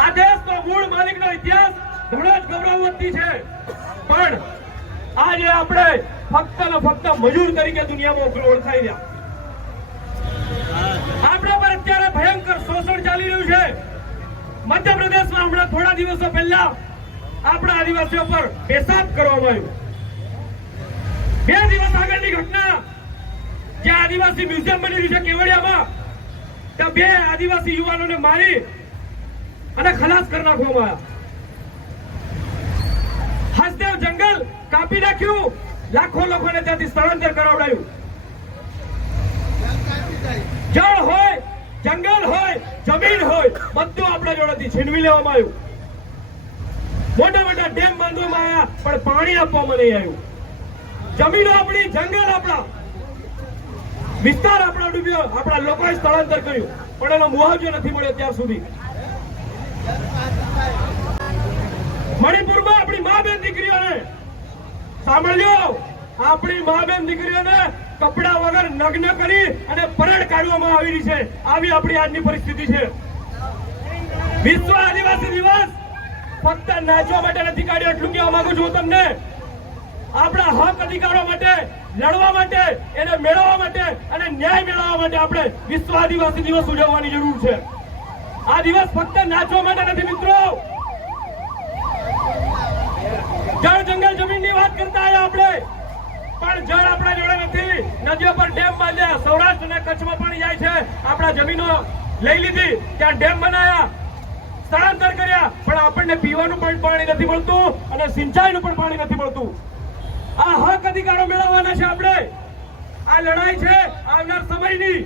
આ દેશનો મૂળ માલિકનો ઇતિહાસ ઘણો જ ગૌરવવંતી છે, પણ આજે આપણે ફક્ત ને ફક્ત મજૂર તરીકે દુનિયામાં ઓળખાઈ રહ્યા. આપણા પર અત્યારે ભયંકર શોષણ ચાલી રહ્યું છે. મધ્યપ્રદેશમાં હમણાં થોડા દિવસો પહેલા આપણા આદિવાસીઓ પર પેશાબ કરવામાં આવ્યો. 2 દિવસ આગળની ઘટના, જે આદિવાસી મ્યુઝિયમ બની રહ્યું છે કેવડિયામાં, ત્યાં 2 આદિવાસી યુવાનોને મારી અને ખલાસ કરી નાખવામાં આવ્યા. હસદેવ જંગલ કાપી નાખ્યું, લાખો લોકોને ત્યાંથી સ્થળાંતર કરાવડાયું. જળ હોય, જંગલ હોય, જમીન હોય, બધું આપણા જોડેથી છીનવી લેવામાં આવ્યું. મોટા મોટા ડેમ બાંધવામાં આવ્યા, પણ પાણી આપવામાં નહીં આવ્યું. જમીનો આપણી, જંગલ આપણા, વિસ્તાર આપણા ડૂબ્યો, આપણા લોકોએ સ્થળાંતર કર્યું, પણ એનો મુઆવજો નથી મળ્યો ત્યાર સુધી. મણિપુરમાં આપણી મા બેન દીકરીઓને, સાંભળજો, આપણી મા બેન દીકરીઓને કપડા વગર નગ્ન કરી અને પરેડ કાઢવામાં આવી રહી છે. આવી આપણી આજની પરિસ્થિતિ છે. વિશ્વ આદિવાસી દિવસ ફક્ત નાચવા માટે નથી કાઢ્યો, એટલું કહેવા માંગુ છું તમને. આપણા હક અધિકારો માટે લડવા માટે, એને મેળવવા માટે અને ન્યાય મેળવવા માટે આપણે વિશ્વ આદિવાસી દિવસ ઉજવવાની જરૂર છે. આ દિવસ ફક્ત નાચવા માટે નથી મિત્રો. જળ, જંગલ, જમીનની વાત કરતા આવ્યા આપણે, પણ જળ આપણા જોડે નથી. નદીઓ પર ડેમ બાંધ્યા, સૌરાષ્ટ્ર અને કચ્છમાં પાણી જાય છે. આપણા જમીનો લઈ લીધી, ત્યાં ડેમ બનાવ્યા, સ્થળાંતર કર્યા, પણ આપણને પીવાનું પણ પાણી નથી મળતું અને સિંચાઈનું પણ પાણી નથી મળતું. આ હક અધિકારો મેળવવાના છે આપણે. આ લડાઈ છે આવનાર સમયની.